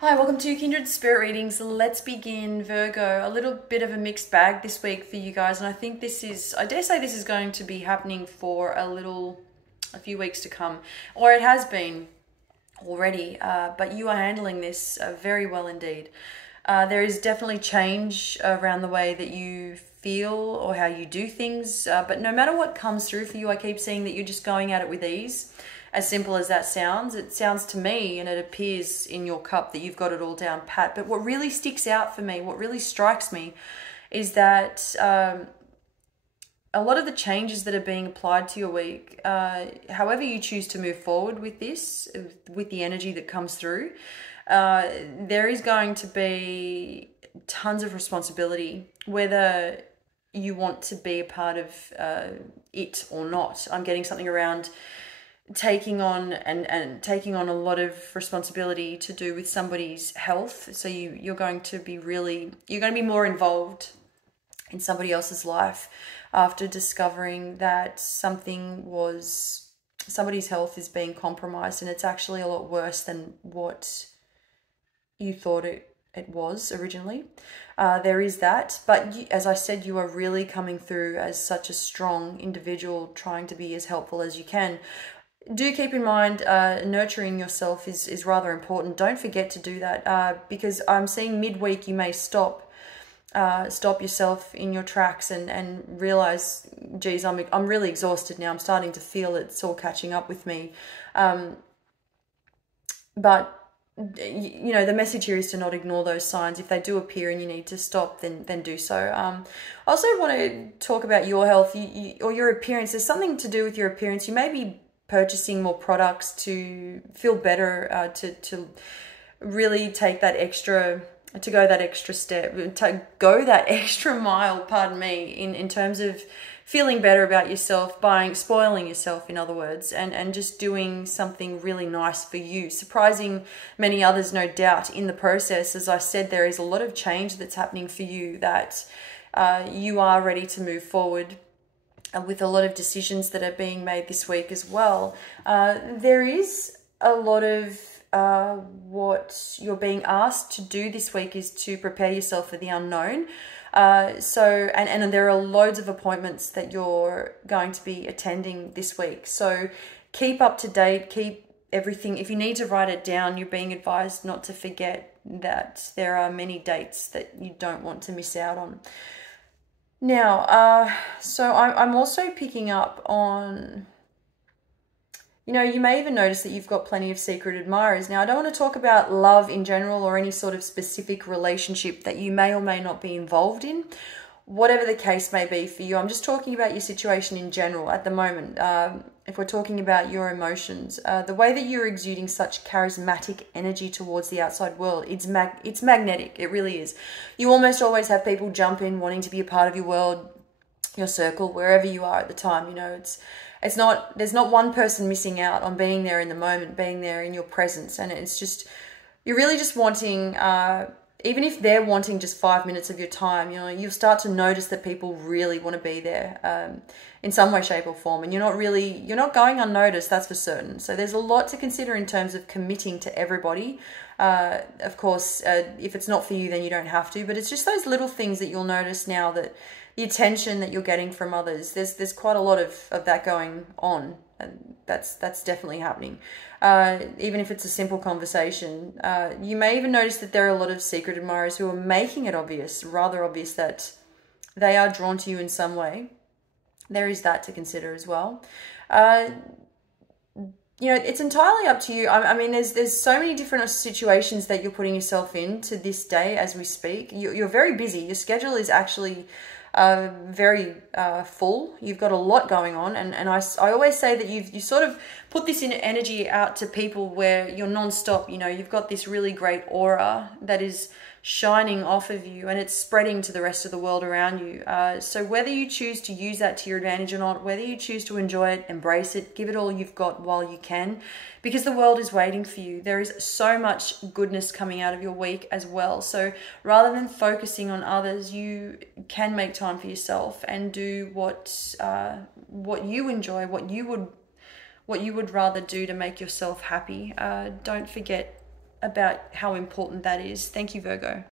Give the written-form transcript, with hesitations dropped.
Hi, welcome to Kindred Spirit Readings. Let's begin, Virgo. A little bit of a mixed bag this week for you guys, and I think I dare say this is going to be happening for a few weeks to come, or it has been already, but you are handling this very well indeed. There is definitely change around the way that you feel or how you do things, but no matter what comes through for you, I keep seeing that you're just going at it with ease. As simple as that sounds, it sounds to me and it appears in your cup that you've got it all down pat. But what really sticks out for me, what really strikes me, is that a lot of the changes that are being applied to your week, however you choose to move forward with this, with the energy that comes through, there is going to be tons of responsibility, whether you want to be a part of it or not. I'm getting something around taking on and taking on a lot of responsibility to do with somebody's health. So you're going to be more involved in somebody else's life after discovering that somebody's health is being compromised, and it's actually a lot worse than what you thought it was originally. There is that, but as I said, you are really coming through as such a strong individual, trying to be as helpful as you can. Do keep in mind, nurturing yourself is rather important. Don't forget to do that, because I'm seeing midweek you may stop yourself in your tracks and realize, geez, I'm really exhausted now. I'm starting to feel it's all catching up with me. But you know, the message here is to not ignore those signs. If they do appear and you need to stop, then do so. I also want to talk about your health or your appearance. There's something to do with your appearance. You may be purchasing more products to feel better, to really take that extra, to go that extra step, to go that extra mile, pardon me, in terms of feeling better about yourself, spoiling yourself, in other words, and just doing something really nice for you, surprising many others, no doubt, in the process. As I said, there is a lot of change that's happening for you, that you are ready to move forward with a lot of decisions that are being made this week as well. There is a lot of what you're being asked to do this week is to prepare yourself for the unknown. And there are loads of appointments that you're going to be attending this week. So keep up to date, keep everything. If you need to write it down, you're being advised not to forget that there are many dates that you don't want to miss out on. Now, so I'm also picking up on, you know, you may even notice that you've got plenty of secret admirers. Now, I don't want to talk about love in general or any sort of specific relationship that you may or may not be involved in, whatever the case may be for you. I'm just talking about your situation in general at the moment. If we're talking about your emotions, the way that you're exuding such charismatic energy towards the outside world, it's magnetic. It really is. You almost always have people jump in wanting to be a part of your world, your circle, wherever you are at the time. You know, there's not one person missing out on being there in the moment, being there in your presence. And it's just, you're really just wanting, even if they're wanting just 5 minutes of your time, you know, you'll start to notice that people really want to be there in some way, shape or form. And you're not going unnoticed, that's for certain. So there's a lot to consider in terms of committing to everybody. Of course, if it's not for you, then you don't have to. But it's just those little things that you'll notice now, that the attention that you're getting from others, there's quite a lot of that going on, and that's definitely happening. Even if it's a simple conversation, you may even notice that there are a lot of secret admirers who are making it rather obvious, that they are drawn to you in some way. There is that to consider as well. You know, it's entirely up to you. I mean, there's so many different situations that you're putting yourself in to this day as we speak. You're very busy. Your schedule is actually very full. You've got a lot going on, and I always say that you sort of put this in energy out to people where you're non-stop. You know, you've got this really great aura that is shining off of you, and it's spreading to the rest of the world around you. So whether you choose to use that to your advantage or not, whether you choose to enjoy it, embrace it, give it all you've got while you can, because the world is waiting for you. There is so much goodness coming out of your week as well. So rather than focusing on others, you can make time for yourself and do what you enjoy, what you would rather do to make yourself happy. Don't forget about how important that is. Thank you, Virgo.